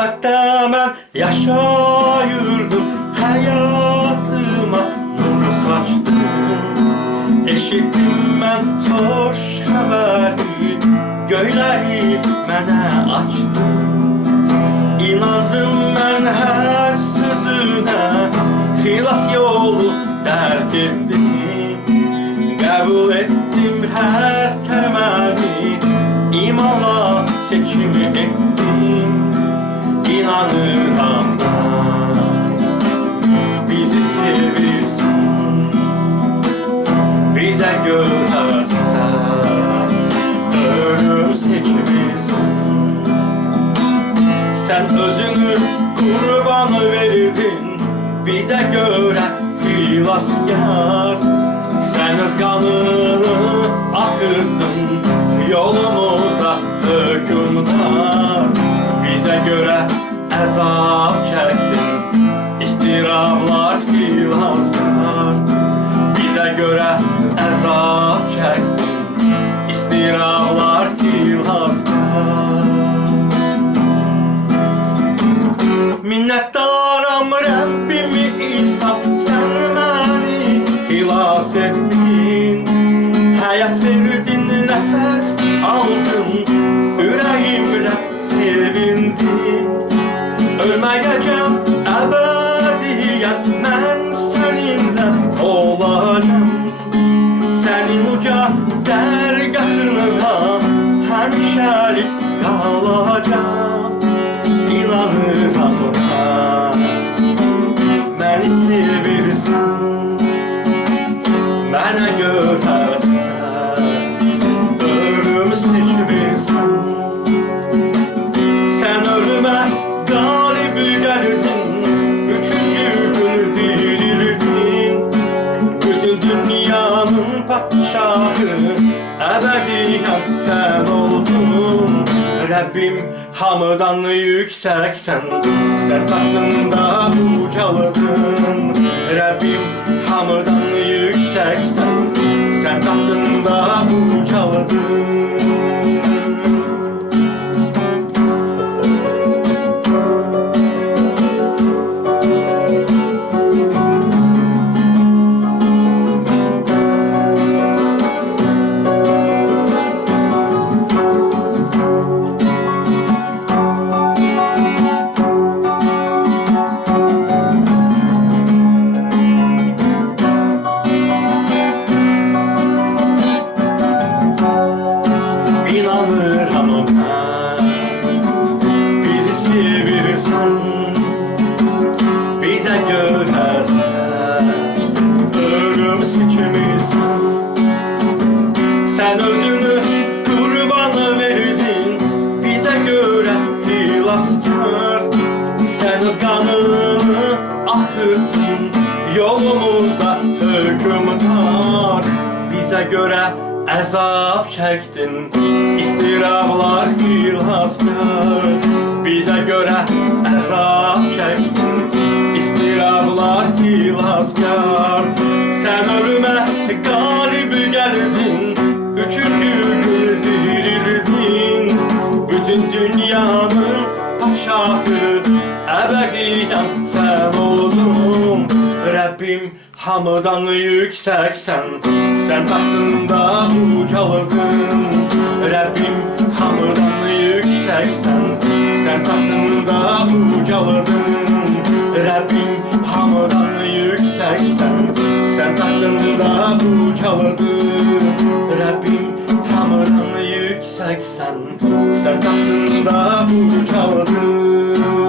Zulmette ben yaşayırdım, hayatıma nur saçtım. Eşittim ben hoş haberi, göyleri mənə açtı. İnandım ben her sözüne, xilas yolu dərk etdim. Qəbul ettim her kəlməni, imanla seçimi ettim. İnanıram ben, bizi sevirsən, bize göre sen ölüm seçmişsin. Sen özünü kurbanı verdin, bize göre xilaskar. Sen öz kanını akıttın, yolumuzda hükümdar. Bize göre əzab çəkdin, istirablar xilaskar. Bize göre əzab çəkdin, istirablar xilaskar. Minnetdaram Rəbbimi İsam, sən məni xilas etdin. Həyat verdin, nəfəs aldın, ürəyimlə sevindin. Ölməyəcəm əbədiyyət, mən səninlə olacam. Sənin uca dərgahında həmişəlik qalacam. İnanıram mən, məni sevirsən, mənə görə sən ölümü seçmirsən. Sen ölüme galip geldin, üçüncü gün dirildin. Bütün dünyanın padişahı, ebediyen sen oldun. Rabbim hamıdan yükseksen, sen tahtında ucaladın. Rabbim hamıdan yükseksen, sen tahtında ucaladın. İnanıram ben, bizi sevirsən, bize göre sen ölüm seçmirsən. Sen özünü kurbanı verdin, bize göre xilaskar. Sen öz kanını akıttın, yolumuzda hükümdar. Bize göre əzab çəkdin, istirablar xilaskar. Bize göre əzab çəkdin, istirablar xilaskar. Sen ölüme galip geldin, üçüncü gün dirildin. Bütün dünyanın paşahı, ebediyen sen oldun. Rabbim hamıdan yükseksen, sen tahtında ucaladın. Rabbim hamıdan yükseksen, sen tahtında ucaladın. Rabbim hamıdan yükseksen, sen tahtında ucaladın. Rabbim hamıdan yükseksen, sen tahtında ucaladın.